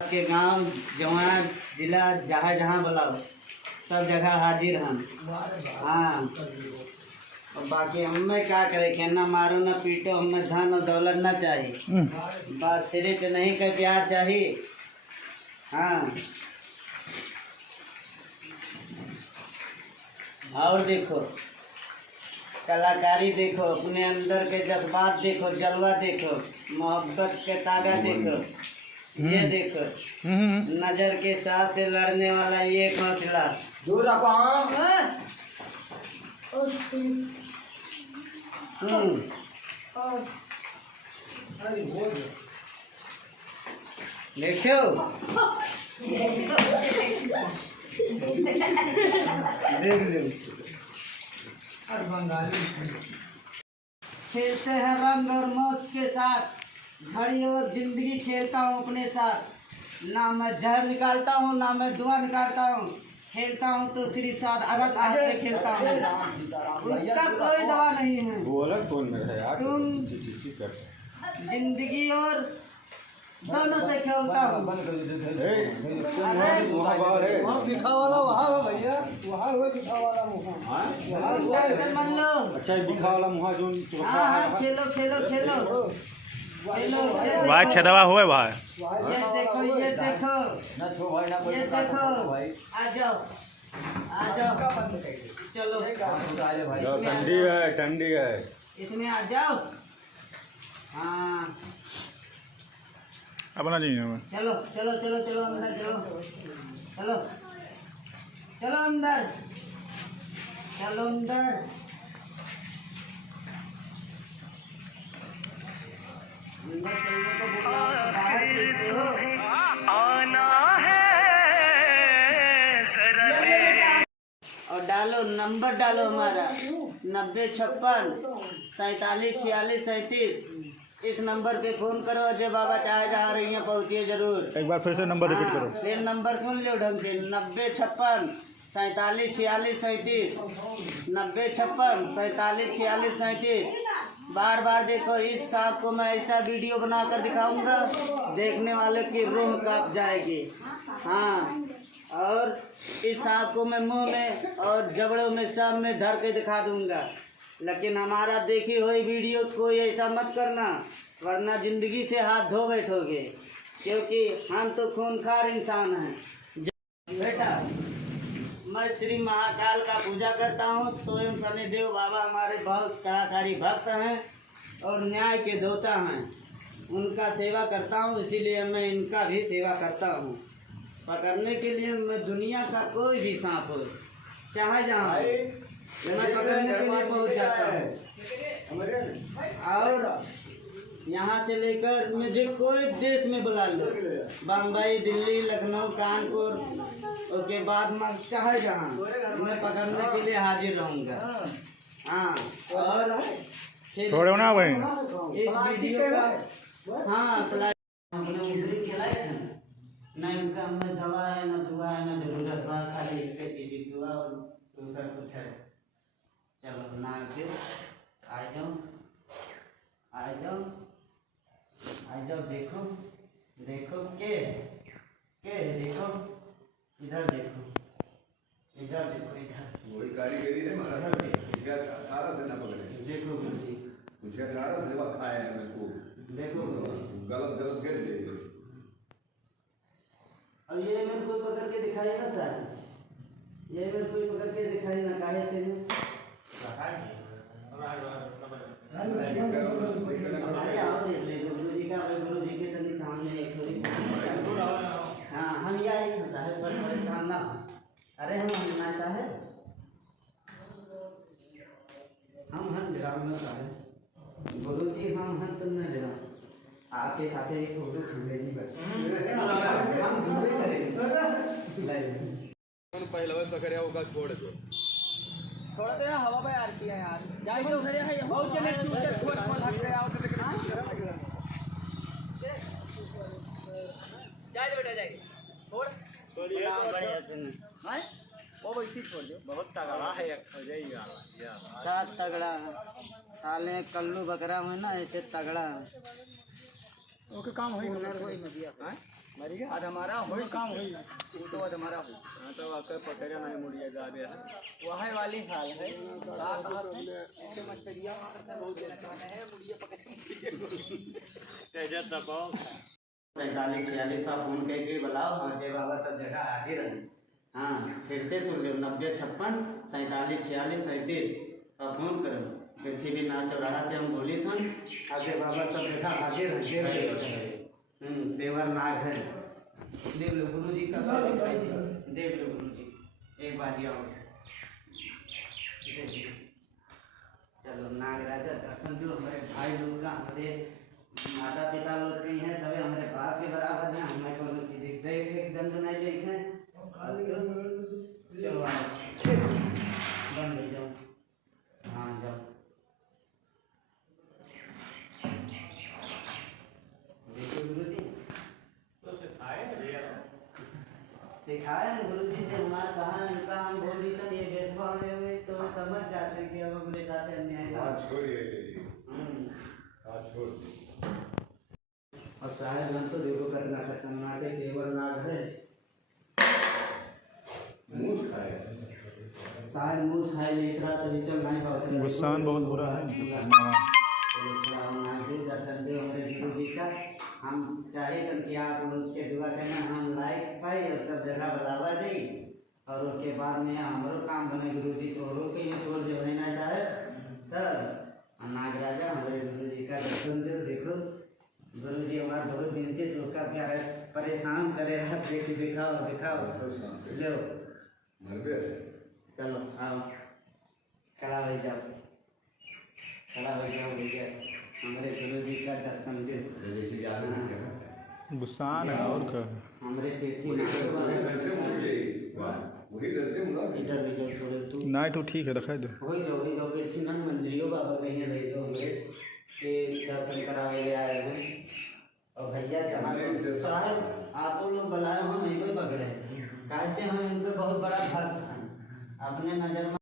के गांव जवान जिला जहाँ जहाँ बुलाओ सब जगह हाजिर हम। हाँ, और बाकी हमें क्या करे कि ना मारो ना पीटो, हमें धन और दौलत ना चाहिए, बस सिर्फ नहीं का प्यार चाहिए। हाँ, और देखो कलाकारी देखो, अपने अंदर के जज्बात देखो, जलवा देखो, मोहब्बत के ताकत देखो, ये देखो नजर के साथ से लड़ने वाला ये कौशला दूर रखो। देखो देख लो, खेलते हैं रंग और मौज के साथ, घड़ी और जिंदगी खेलता हूँ अपने साथ। ना मैं जहर निकालता हूँ ना मैं धुआं निकालता हूँ, खेलता हूँ तो सिर्फ साथ अरत हाथ से खेलता हूँ, उसका कोई दवा नहीं है। वो अलग टोन में है यार, तुम जिंदगी और दोनों से खेलता हूँ। लिखा वाला वहाँ है भैया, वहाँ हुआ लिखा वाला मान लो। अच्छा लिखा वाला मुहा जो हाँ, खेलो खेलो खेलो खेलो। भाई छदवा हुए भाई, ये देखो ये देखो ये देखो, आ जाओ आ जाओ, चलो ठंडी है, ठंडी है, इसमें आ जाओ। हाँ अपना जी चलो चलो चलो चलो अंदर चलो, चलो चलो अंदर, चलो अंदर। अंदर चलने को बोल रहा हूं, बाहर खेलते हो। और डालो नंबर, डालो हमारा 9056474637। इस नंबर पे फोन करो, अजय बाबा चाहे जहाँ रही हैं पहुँचिए जरूर। एक बार फिर से नंबर रिपीट करो। फिर नंबर सुन लो ढंग से, 9056474637, 9056474637। बार बार देखो, इस सांप को मैं ऐसा वीडियो बनाकर दिखाऊंगा, देखने वाले की रूह कांप जाएगी। हाँ, और इस सांप को मैं मुंह में और जबड़ों में सब में धर के दिखा दूंगा। लेकिन हमारा देखी हुई वीडियो कोई ऐसा मत करना, वरना जिंदगी से हाथ धो बैठोगे, क्योंकि हम तो खूनखार इंसान हैं। बेटा, मैं श्री महाकाल का पूजा करता हूँ। स्वयं शनिदेव बाबा हमारे बहुत कलाकारी भक्त हैं और न्याय के देवता हैं, उनका सेवा करता हूँ, इसीलिए मैं इनका भी सेवा करता हूँ। पकड़ने के लिए मैं दुनिया का कोई भी सांप हो, चाहे जहाँ, मैं पकड़ने के लिए पहुँच जाता हूँ। और यहाँ से लेकर मुझे कोई देश में बुला लो, बम्बई, दिल्ली, लखनऊ, कानपुर, उसके बाद मैं चाहे जहाँ, मैं पकड़ने के लिए हाजिर रहूँगा। हाँ, और थोड़े ना भाई इस वीडियो का हाँ ना इनका हमें दवा है ना दुआ है ना जरूरत, बस खाली एक चीज दुआ और दूसरा कुछ है। चलो ना क्यों, आ जाओ आ जाओ आ जाओ, देखो देखो के देखो, इधर देखो, इधर देखो, इधर वही कारीगरी है हमारा, क्या सारा दिन पकड़े देखो गुरुजी, मुझे सारा सेवा खाया है मेरे को, देखो गलत गलत कर दे। अब ये मेरे को पकड़ के दिखाई ना सर, ये मेरे को पकड़ के दिखाई ना, काहे थे गुरु जी के तनी सामने एक थोड़ी। हाँ, हम यह साहेब पर परेशान ना हो। अरे हम ना साहेब, हम डरावना साहेब, गुरु जी हम तो न डरा, आपके साथ एक फोटो खींच लेंगे बस, हम पूरे करेंगे। पहले बस पकड़े होगा, छोड़ दो थोड़ा तो हवा पे यार किया यार, जाए तो उधर है बहुत चले चूते खोल खोल हट गया आओ तो जाए बेटा जाए छोड़ बढ़िया हां वो वैसे छोड़ दो, बहुत तगड़ा है हो जाएगा यार, तगड़ा है साले कल्लू बकरा है ना, ऐसे तगड़ा है। ओके काम होई नदिया हां आज हमारा हो काम हुई वो तो आज हमारा हो हाँ तो आकर पकड़ा नहीं मुड़िया जा रहा है वही वाली हाल है पैंतालीस 46 का फोन करके बुलाओ जय बाबा सब जगह हाजिर है। हाँ फिर से सुन लो 90 56 47 46 37 का फोन करो। पृथ्वीनाथ चौराहा से हम बोली थन आगे बाबा सब जगह हाजिर है। पेवर नाग है। देख लो गुरु जी का दिखाई दे। देख लो गुरु जी एक बार आओ। चलो नागराजा दर्शन दो हमारे भाई लोग का हमारे माता पिता लोग भी हैं सभी हमारे बाप के बराबर हैं। हमें कोनो चीज देख एक दंड नहीं देखे। चलो आओ बंद हो जाओ। हाँ जाओ देखो गुरु जी सिखाए गुरु जी से हमारा कहा इनका हम बोल दी था ये बेसवा में तो समझ जाते हैं कि अब अपने साथ अन्याय और साहेब मन तो देखो करना खतरनाक है केवल नाग है। साहेब मूस खाए लेट रहा तो चल नहीं पाते। गुस्सान बहुत बुरा है दर्शन दे हमारे गुरु जी का। हम चाहे कि आप लोग के दुआ करना हम लाइक पाए और सब जगह बढ़ावा दे और उसके बाद में हमारो काम बने गुरु जी को रोके ये छोड़ दे रहना चाहे तब नागराजा हमारे गुरु जी का दर्शन दे। देखो गुरु जी हमारे बहुत दिन से तो उसका प्यार परेशान करे रहा बेटी दिखाओ दिखाओ लो चलो आओ खड़ा हो जाओ खड़ा हो जाओ भैया हमारे गुरु जी का दर्शन दे। गुस्सान है और क्या है। हमारे इधर भी जाओ थोड़े तू नहीं तो ठीक है दिखाई दे वही जाओ बेटी ना मंदिरियों बाबा कहीं रही तो हमारे के दर्शन करावे ले आए हैं। और भैया जहाँ साहब आप लोग बुलाए हम यहीं पर पकड़े कैसे हम इनके बहुत बड़ा भक्त हैं अपने नजर में